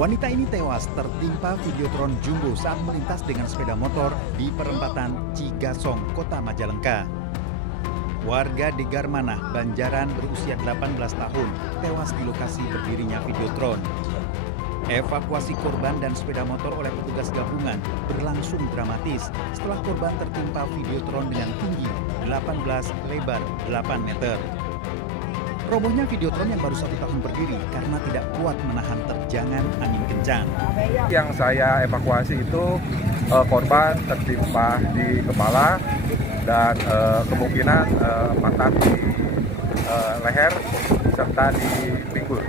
Wanita ini tewas tertimpa Videotron Jumbo saat melintas dengan sepeda motor di perempatan Cigasong, Kota Majalengka. Warga Degarmanah, Banjaran berusia 18 tahun tewas di lokasi berdirinya Videotron. Evakuasi korban dan sepeda motor oleh petugas gabungan berlangsung dramatis setelah korban tertimpa Videotron dengan tinggi 18 lebar 8 meter. Robohnya Videotron yang baru 1 tahun berdiri karena tidak kuat menahan terjangan angin kencang. Yang saya evakuasi itu korban tertimpa di kepala dan kemungkinan patah di leher serta di pinggul.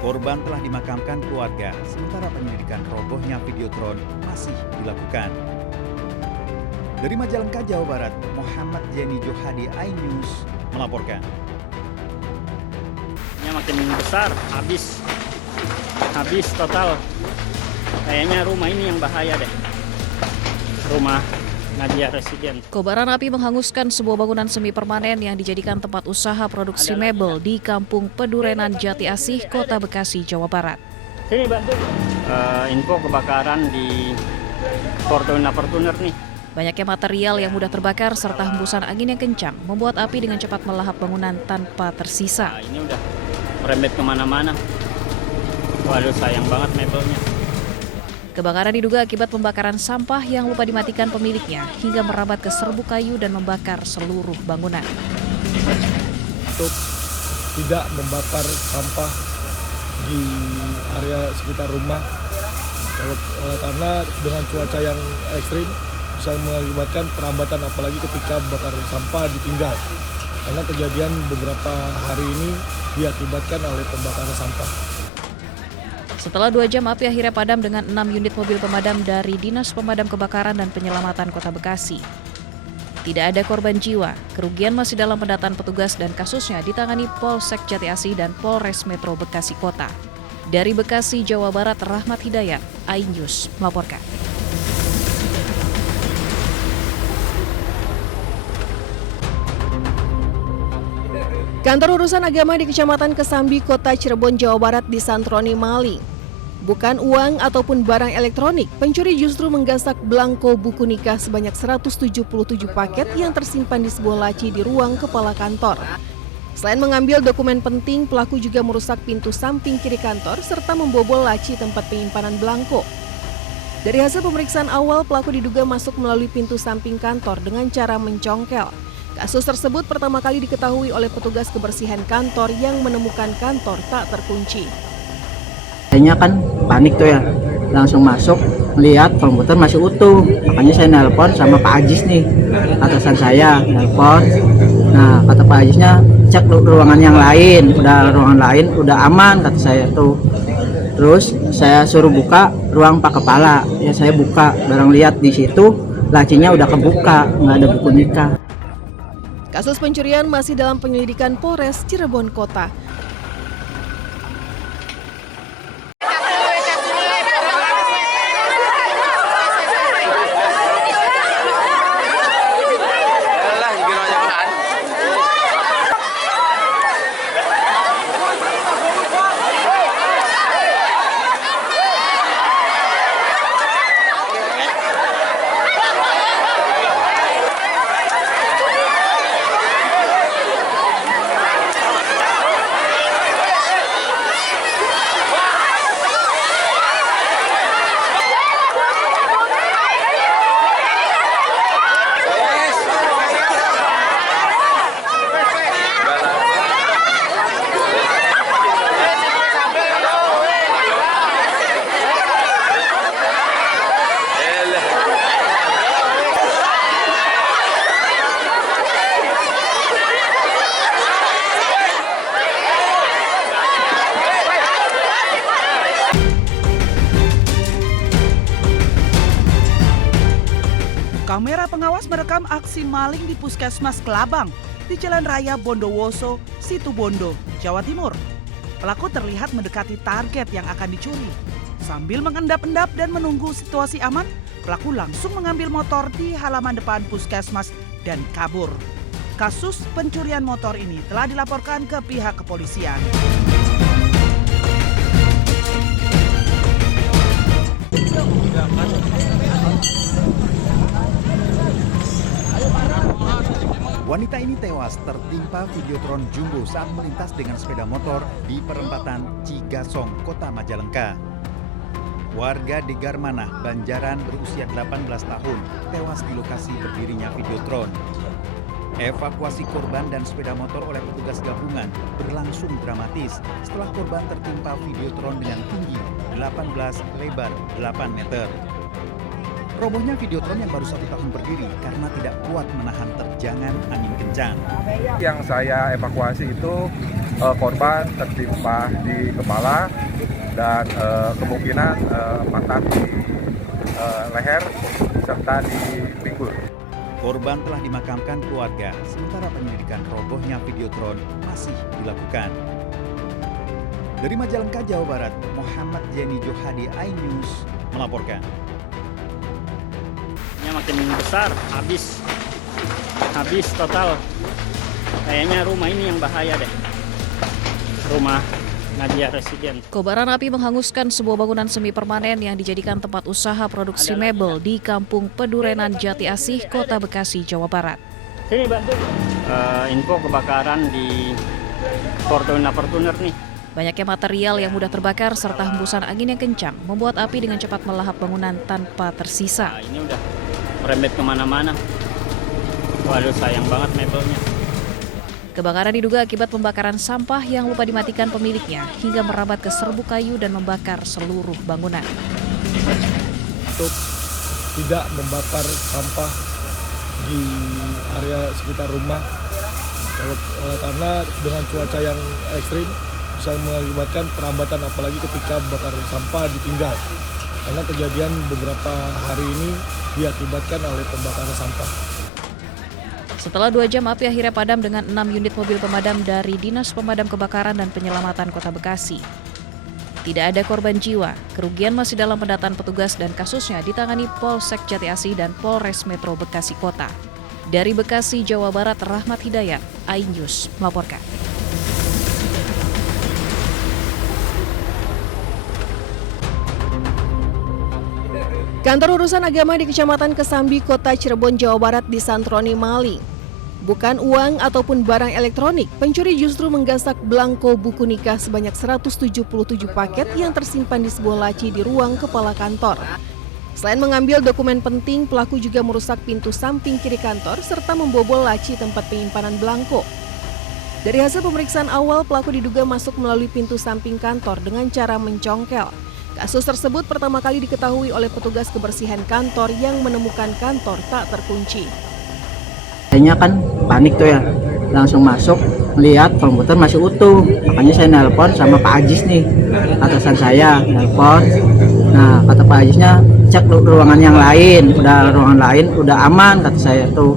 Korban telah dimakamkan keluarga, sementara penyelidikan robohnya Videotron masih dilakukan. Dari Majalengka, Jawa Barat, Muhammad Jeni Johadi, iNews melaporkan. Makin besar, habis total. Kayaknya rumah ini yang bahaya deh, rumah Nadia Residen. Kobaran api menghanguskan sebuah bangunan semi permanen yang dijadikan tempat usaha produksi mebel di Kampung Pedurenan Jati Asih, Kota Bekasi, Jawa Barat. Sini bantu. Info kebakaran di Fortuner nih. Banyaknya material yang mudah terbakar serta hembusan angin yang kencang membuat api dengan cepat melahap bangunan tanpa tersisa. Ini udah merembet kemana-mana. Waduh, sayang banget mebelnya. Kebakaran diduga akibat pembakaran sampah yang lupa dimatikan pemiliknya hingga merambat ke serbuk kayu dan membakar seluruh bangunan. Untuk tidak membakar sampah di area sekitar rumah karena dengan cuaca yang ekstrim bisa mengakibatkan perambatan, apalagi ketika membakar sampah ditinggal. Karena kejadian beberapa hari ini diakibatkan oleh pembakaran sampah. Setelah 2 jam api akhirnya padam dengan 6 unit mobil pemadam dari Dinas Pemadam Kebakaran dan Penyelamatan Kota Bekasi. Tidak ada korban jiwa, kerugian masih dalam pendataan petugas dan kasusnya ditangani Polsek Jati Asih dan Polres Metro Bekasi Kota. Dari Bekasi, Jawa Barat, Rahmat Hidayat, iNews melaporkan. Kantor Urusan Agama di Kecamatan Kesambi, Kota Cirebon, Jawa Barat disantroni maling. Bukan uang ataupun barang elektronik, pencuri justru menggasak belangko buku nikah sebanyak 177 paket yang tersimpan di sebuah laci di ruang kepala kantor. Selain mengambil dokumen penting, pelaku juga merusak pintu samping kiri kantor serta membobol laci tempat penyimpanan belangko. Dari hasil pemeriksaan awal, pelaku diduga masuk melalui pintu samping kantor dengan cara mencongkel. Kasus tersebut pertama kali diketahui oleh petugas kebersihan kantor yang menemukan kantor tak terkunci. Kayaknya kan panik tuh ya, langsung masuk, melihat komputer masih utuh. Makanya saya nelpon sama Pak Ajis nih, atasan saya, nelpon. Nah, kata Pak Ajisnya, cek ruangan yang lain, ruangan lain udah aman, kata saya tuh. Terus saya suruh buka ruang Pak Kepala, ya saya buka, barang lihat di situ lacinya udah kebuka, nggak ada buku nikah. Kasus pencurian masih dalam penyelidikan Polres Cirebon Kota. Kamera pengawas merekam aksi maling di Puskesmas Kelabang di Jalan Raya Bondowoso, Situbondo, Jawa Timur. Pelaku terlihat mendekati target yang akan dicuri. Sambil mengendap-endap dan menunggu situasi aman, pelaku langsung mengambil motor di halaman depan Puskesmas dan kabur. Kasus pencurian motor ini telah dilaporkan ke pihak kepolisian. Wanita ini tewas tertimpa Videotron Jumbo saat melintas dengan sepeda motor di perempatan Cigasong, Kota Majalengka. Warga di Garmanah, Banjaran berusia 18 tahun tewas di lokasi berdirinya Videotron. Evakuasi korban dan sepeda motor oleh petugas gabungan berlangsung dramatis setelah korban tertimpa Videotron dengan tinggi 18 lebar 8 meter. Robohnya Videotron yang baru 1 tahun berdiri karena tidak kuat menahan terjangan angin kencang. Yang saya evakuasi itu korban tertimpa di kepala dan kemungkinan patah di leher serta di pinggul. Korban telah dimakamkan keluarga, sementara penyelidikan robohnya Videotron masih dilakukan. Dari Majalengka, Jawa Barat, Muhammad Jeni Johadi, iNews melaporkan. Makin besar, habis total. Kayaknya rumah ini yang bahaya deh, rumah Nadia Residen. Kobaran api menghanguskan sebuah bangunan semi permanen yang dijadikan tempat usaha produksi mebel di Kampung Pedurenan Jati Asih, Kota Bekasi, Jawa Barat. Sini bantu. Info kebakaran di Fortuner nih. Banyaknya material yang mudah terbakar serta hembusan angin yang kencang membuat api dengan cepat melahap bangunan tanpa tersisa. Nah, ini udah merembet kemana-mana. Waduh, sayang banget mebelnya. Kebakaran diduga akibat pembakaran sampah yang lupa dimatikan pemiliknya hingga merambat ke serbuk kayu dan membakar seluruh bangunan. Untuk tidak membakar sampah di area sekitar rumah karena dengan cuaca yang ekstrim bisa mengakibatkan perambatan, apalagi ketika membakar sampah ditinggal. Karena kejadian beberapa hari ini diakibatkan oleh pembakaran sampah. Setelah 2 jam api akhirnya padam dengan 6 unit mobil pemadam dari Dinas Pemadam Kebakaran dan Penyelamatan Kota Bekasi. Tidak ada korban jiwa, kerugian masih dalam pendataan petugas dan kasusnya ditangani Polsek Jati Asih dan Polres Metro Bekasi Kota. Dari Bekasi, Jawa Barat, Rahmat Hidayat, iNews melaporkan. Kantor Urusan Agama di Kecamatan Kesambi, Kota Cirebon, Jawa Barat disantroni maling. Bukan uang ataupun barang elektronik, pencuri justru menggasak belangko buku nikah sebanyak 177 paket yang tersimpan di sebuah laci di ruang kepala kantor. Selain mengambil dokumen penting, pelaku juga merusak pintu samping kiri kantor serta membobol laci tempat penyimpanan belangko. Dari hasil pemeriksaan awal, pelaku diduga masuk melalui pintu samping kantor dengan cara mencongkel. Kasus tersebut pertama kali diketahui oleh petugas kebersihan kantor yang menemukan kantor tak terkunci. Kayaknya kan panik tuh ya, langsung masuk, melihat komputer masih utuh. Makanya saya nelpon sama Pak Ajis nih, atasan saya, nelpon. Nah, kata Pak Ajisnya, cek ruangan yang lain, ruangan lain udah aman, kata saya tuh.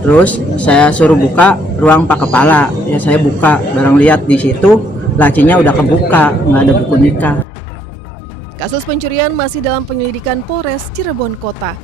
Terus saya suruh buka ruang Pak Kepala, ya saya buka, barang lihat di situ lacinya udah kebuka, nggak ada buku nikah. Kasus pencurian masih dalam penyelidikan Polres Cirebon Kota.